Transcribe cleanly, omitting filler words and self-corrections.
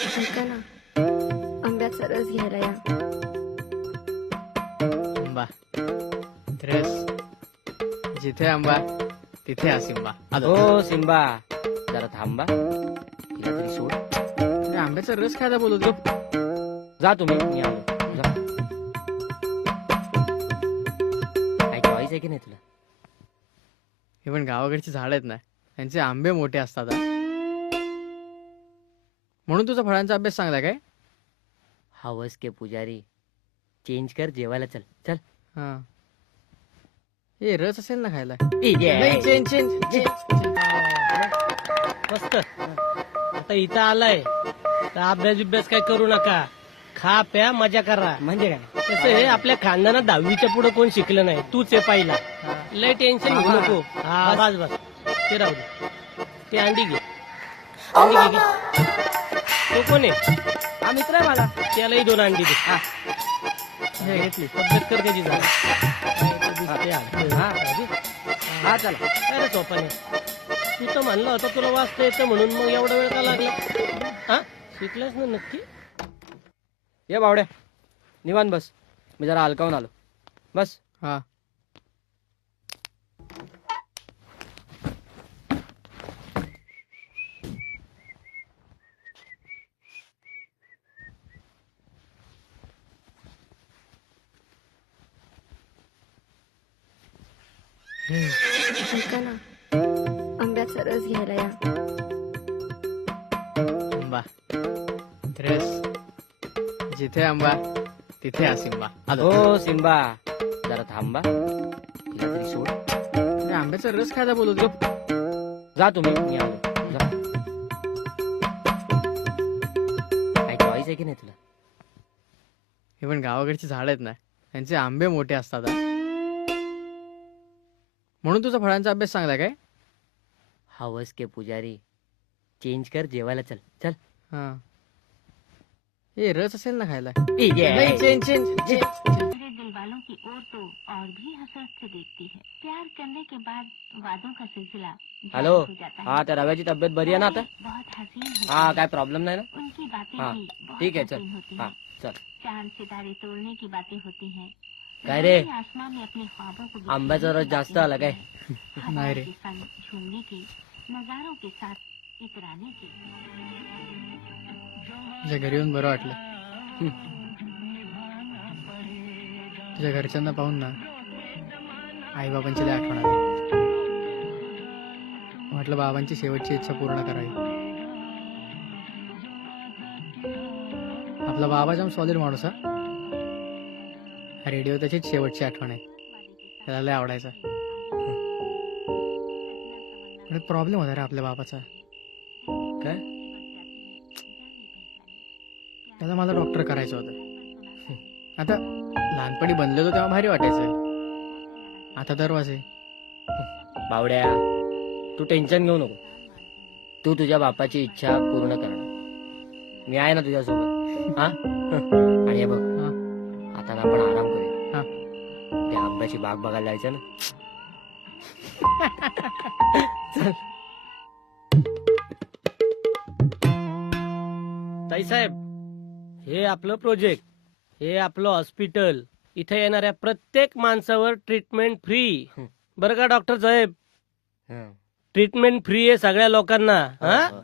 ऐका ना, आंब्याचा रस घ्यायला या. आंबा रस, जिथे आंबा तिथे हा सिंबा. हो सिम्बा, जरा थांबा, तिला तरी सोड. अरे आंब्याचा रस खायला बोलत गप. जा तुम्ही, मी आलो. जा. काय चॉईस आहे की नाही तुला? हे पण गावाकडची झाड आहेत ना, त्यांचे आंबे मोठे असतात हा. म्हणून तुझा फळांचा अभ्यास चांगला काय? हवस के पुजारी, चेंज कर, जेवायला चल. चल. हा, हे रस असेल ना खायला. ए, नाही, चेंज चेंज चेंज. मस्त. आता इथं आलाय तर अभ्यास काय करू नका. खा प्या मजा करा. म्हणजे काय? कसं आहे, आपल्या खानदानात 10वीच्या पुढे कोण शिकलं नाही, तूच आहे पहिला. लय टेन्शन घेऊ नको. हा बस बस, ते राहू दे. ते अंडी घे, अंडी घे घे. तो कोण आहे? हा मित्र आहे माझा. त्यालाही 2 अंडी दे. हे घेतली. तब्येत कर त्याची झाली. हा चला. अरे सोपाने, तू तर म्हणला होता तुला वाचता येतं म्हणून, मग एवढा वेळ का लागला? हा, शिकलास ना नक्की? ये बावड्या, निवांत बस. मी जरा हलकावून आलो. बस. हा, ऐका ना, आंब्याचा रस घ्यायला या. आंबा रस, जिथे आंबा तिथे हा सिंबा. हो सिम्बा, जरा थांबा, तिला तरी सोड. अरे आंब्याचा रस खायला बोलत गप. जा तुम्ही, मी आलो. जा. काय चॉईस आहे की नाही तुला? हे पण गावाकडची झाड आहेत ना, त्यांचे आंबे मोठे असतात हा. म्हणून तुझा फळांचा अभ्यास चांगला काय? हवस के पुजारी, चेंज कर, जेवायला चल. चल. हा, हे रस असेल ना खायला. ए, नाही, चेंज चेंज चेंज. मेरे दिल वालों की ओर तो और भी हसरत से देखती है. प्यार करने के बाद वादों का सिलसिला जारी हॅलो. हो जाता है. हा, त्या रव्याची तब्येत बरी आहे ना आता? बहुत हसीन होती हा, है. काय प्रॉब्लेम नाही ना? उनकी बातें हाँ, भी बहुत ठीक है, हसीन चल. होती हा, हैं. चल. चांद सितारे तोड़ने की बातें होती हैं. काय रे? नीले आसमान में अपने ख्वाबों को बिखेरने आंब्याचा रस की जास्त बातें आला काय? होती हैं. नाही रे. हवाओं के संग झूमने की, नजारों के साथ इतराने की. तुझ्या घरी येऊन बरं वाटलं. तुझ्या घरच्यांना पाहून ना आई बाबांची लई आठवण आली. म्हटलं बाबांची शेवटची इच्छा पूर्ण करावी. आपला बाबा जाम सॉलिड माणूस हा. रेडिओ त्याचीच शेवटची आठवण आहे. त्याला लय आवडायचा. पण एक प्रॉब्लेम होता रे आपल्या बाबाचा. काय? त्याला मला डॉक्टर करायचं होतं. आता लहानपणी बनलेलो तेव्हा भारी वाटायचं. आता दरवाजे. बावड्या, तू टेन्शन घेऊ नको. तू तुझ्या बापाची इच्छा पूर्ण करणार. मी आहे ना तुझ्यासोबत. हा. आणि हे बघ, हा. आता ना आपण आराम करूया. हा. त्या आंब्याची बाग बघायला जायचं ना. चल. ताई साहेब, हे आपलं प्रोजेक्ट, हे आपलं हॉस्पिटल. इथे येणाऱ्या प्रत्येक माणसावर ट्रीटमेंट फ्री. बरं का डॉक्टर साहेब? हं. ट्रीटमेंट फ्री आहे सगळ्या लोकांना. हा. हो.